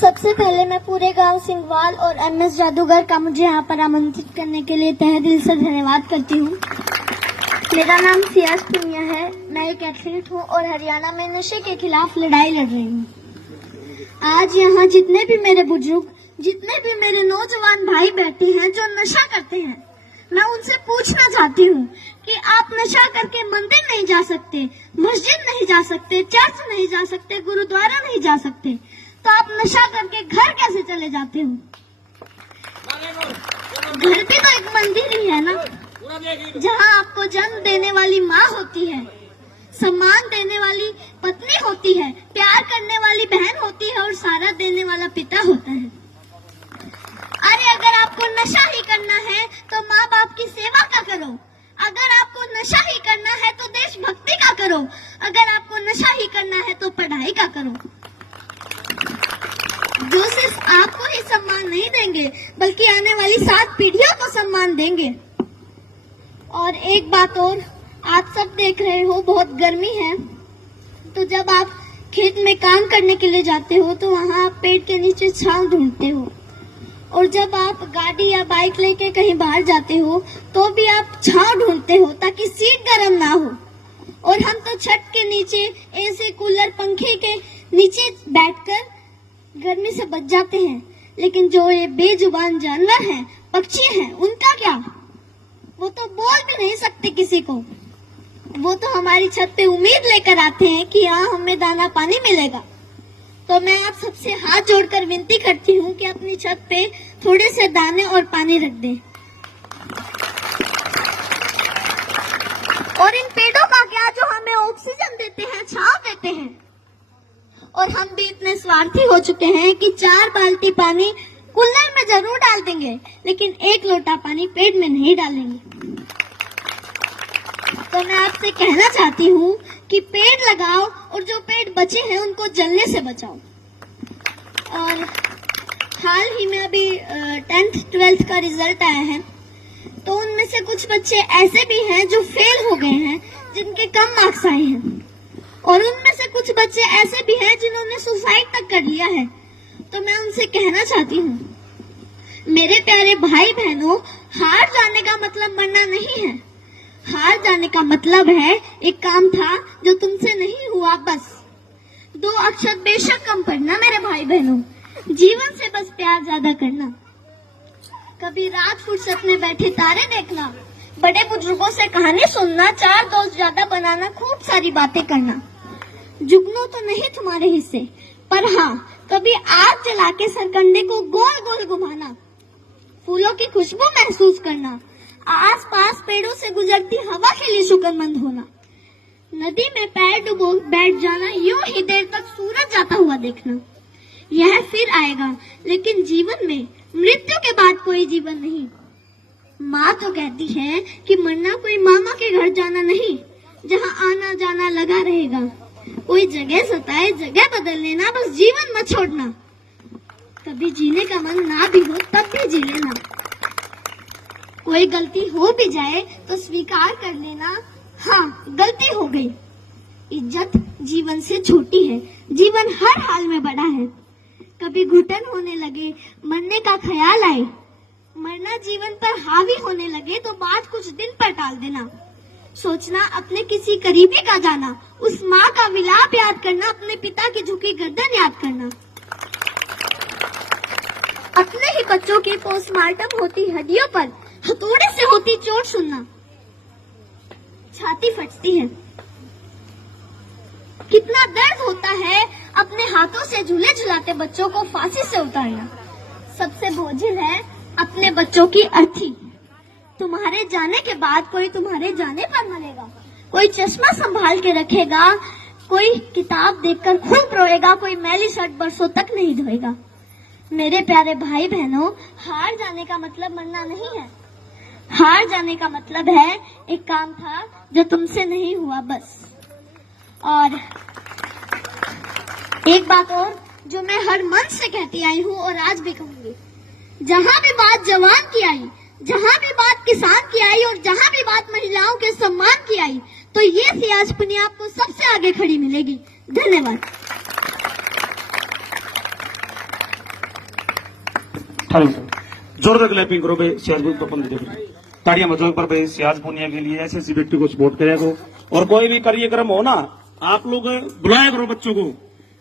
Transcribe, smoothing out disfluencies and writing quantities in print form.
सबसे पहले मैं पूरे गांव सिंघवाल और एमएस जादूगर का मुझे यहाँ पर आमंत्रित करने के लिए तहे दिल से धन्यवाद करती हूँ। मेरा नाम सियाज पुनिया है। मैं एक एथलीट हूँ और हरियाणा में नशे के खिलाफ लड़ाई लड़ रही हूँ। आज यहाँ जितने भी मेरे बुजुर्ग, जितने भी मेरे नौजवान भाई बैठे हैं जो नशा करते हैं, मैं उनसे पूछना चाहती हूँ कि आप नशा करके मंदिर नहीं जा सकते, मस्जिद नहीं जा सकते, चर्च नहीं जा सकते, गुरुद्वारा नहीं जा सकते, तो आप नशा करके घर कैसे चले जाते हो? घर भी तो एक मंदिर ही है ना, जहाँ आपको जन्म देने वाली माँ होती है, सम्मान देने वाली पत्नी होती है, प्यार करने वाली बहन होती है और सहारा देने वाला पिता होता है। अरे अगर आपको नशा ही करना है तो माँ बाप की सेवा का करो। अगर आपको नशा ही करना है तो देशभक्ति का करो। अगर आपको नशा ही करना है तो पढ़ाई का करो। जो सिर्फ आपको ही सम्मान नहीं देंगे बल्कि आने वाली 7 पीढ़ियों को सम्मान देंगे। और एक बात और, आप सब देख रहे हो बहुत गर्मी है, तो जब आप खेत में काम करने के लिए जाते हो तो वहाँ आप पेड़ के नीचे छांव ढूंढते हो, और जब आप गाड़ी या बाइक लेके कहीं बाहर जाते हो तो भी आप छांव ढूंढते हो ताकि सीट गर्म ना हो। और हम तो छत के नीचे एसी, कूलर, पंखे के नीचे बैठकर गर्मी से बच जाते हैं। लेकिन जो ये बेजुबान जानवर हैं, पक्षी हैं, उनका क्या? वो तो बोल भी नहीं सकते किसी को। वो तो हमारी छत पे उम्मीद लेकर आते हैं कि यहाँ हमें दाना पानी मिलेगा। तो मैं आप सबसे हाथ जोड़कर विनती करती हूँ कि अपनी छत पे थोड़े से दाने और पानी रख दें। और इन पेड़ों का क्या जो हमें ऑक्सीजन देते हैं, छांव देते हैं। और हम भी इतने स्वार्थी हो चुके हैं कि 4 बाल्टी पानी कूलर में जरूर डाल देंगे, लेकिन 1 लोटा पानी पेड़ में नहीं डालेंगे। तो मैं आपसे कहना चाहती हूँ कि पेड़ लगाओ और जो पेड़ बचे हैं उनको जलने से बचाओ। और हाल ही में अभी 10th 12th का रिजल्ट आया है, तो उनमें से कुछ बच्चे ऐसे भी हैं जो फेल हो गए हैं, जिनके कम मार्क्स आए हैं, और उनमें से कुछ बच्चे ऐसे भी हैं जिन्होंने सुसाइड तक कर लिया है। तो मैं उनसे कहना चाहती हूँ, मेरे प्यारे भाई बहनों, हार जाने का मतलब मरना नहीं है। हार जाने का मतलब है एक काम था जो तुमसे नहीं हुआ, बस 2 अक्षर बेशक कम पढ़ना मेरे भाई बहनों। जीवन से बस प्यार ज्यादा करना, कभी रात फुर्सत में बैठे तारे देखना, बड़े बुजुर्गों से कहानी सुनना, 4 दोस्त ज्यादा बनाना, खूब सारी बातें करना। जुगनू तो नहीं तुम्हारे हिस्से, पर हाँ कभी आग जला के सरकंडे को गोल गोल घुमाना, फूलों की खुशबू महसूस करना, आसपास पेड़ों से गुजरती हवा के लिए शुक्रमंद होना, नदी में पैर डुबो बैठ जाना, यूं ही देर तक सूरज जाता हुआ देखना। यह फिर आएगा, लेकिन जीवन में मृत्यु के बाद कोई जीवन नहीं। माँ तो कहती है कि मरना कोई मामा के घर जाना नहीं, जहाँ आना जाना लगा रहेगा। कोई जगह सताए जगह बदल लेना, बस जीवन मत छोड़ना। कभी जीने का मन ना भी हो तब भी जी लेना। कोई गलती हो भी जाए तो स्वीकार कर लेना, हाँ गलती हो गई। इज्जत जीवन से छोटी है, जीवन हर हाल में बड़ा है। कभी घुटन होने लगे, मरने का ख्याल आए, मरना जीवन पर हावी होने लगे तो बात कुछ दिन पर टाल देना। सोचना अपने किसी करीबी का जाना, उस माँ का विलाप याद करना, अपने पिता की झुकी गर्दन याद करना। अपने ही बच्चों की पोस्टमार्टम होती हड्डियों पर हथौड़े से होती चोट सुनना, छाती फटती है। कितना दर्द होता है अपने हाथों से झूले झुलाते बच्चों को फांसी से उतारना। सबसे बोझिल है अपने बच्चों की अर्थी। तुम्हारे जाने के बाद कोई तुम्हारे जाने पर मरेगा, कोई चश्मा संभाल के रखेगा, कोई किताब देखकर खूब रोएगा, कोई मैली शर्ट बरसों तक नहीं धोएगा। मेरे प्यारे भाई बहनों, हार जाने का मतलब मरना नहीं है। हार जाने का मतलब है एक काम था जो तुमसे नहीं हुआ, बस। और एक बात और जो मैं हर मन से कहती आई हूँ और आज भी कहूंगी, जहाँ भी बात जवान की आई, जहाँ भी बात किसान की आई और जहाँ भी बात महिलाओं के सम्मान की आई, तो ये सियाज पुनिया आपको सबसे आगे खड़ी मिलेगी। धन्यवाद। ठाणे जोरदार क्लैपिंग करो भाई सियाज तो अपन दे ताड़ियां बजाओ पर भाई सियाज पुनिया के लिए ऐसे व्यक्ति को सपोर्ट करेगा। और कोई भी कार्यक्रम हो ना, आप लोग बुलाया करो बच्चों को।